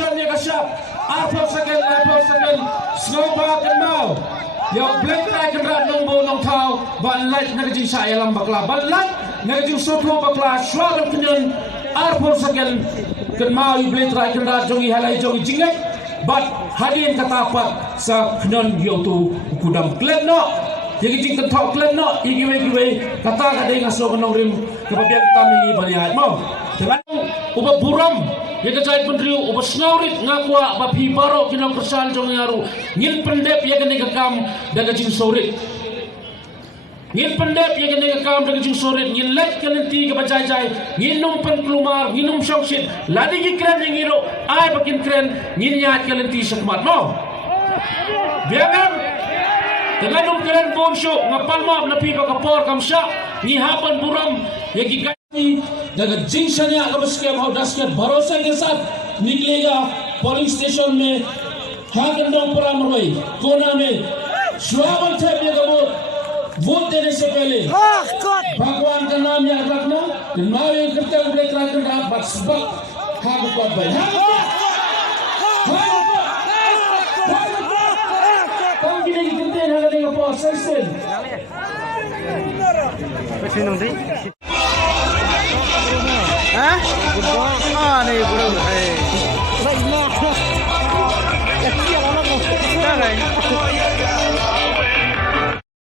position niya kasyap. Arpo second, snowball kan mau. Yang black try kan rat nong bo nong tau, ban light na kajing sa alam bakla. Ban light na kajing sotho bakla, swag ang kanyan. Arpo second kan mau yung black try kan rat jongi halay jongi jingay. But hadin katapat sa kanyan yung tu kudam klen no. Yang kajing kentok klen no, igiwe kata kadang aso kanong rim kapabiyak tami ibaliyay mo. Dengan ubah buram, ya kejahit pendiri ubah snaurit ngakwa bapi baro kinang persal jong ngaru ngin pendep ya kene kakam daga jing sorit ngin pendep ya kene kakam daga jing sorit ngin let kene ti ka bajai ngin numpen kelumar ngin num syausit ladi gi kren yang ngiro ai bakin kren ngin nyat kene ti sakmat no biarkan dengan num kren bonsho ngapal map na pi kapor kamsya ni hapan buram ya gi अगर जिंक्शन या अगर उसके अभाव के भरोसे के साथ निकलेगा पोलिंग स्टेशन में हाकंडों परामर्श कोना में श्रावण थे वोट देने से पहले भगवान का नाम याद रखना मावे करते हुए कराकर आप बस बक हाक कोट भाई कौन की नहीं करते हैं हमारे का प्रोसेस से Ah, nih bro, baik lah. Ya, lama kok. Dah kan.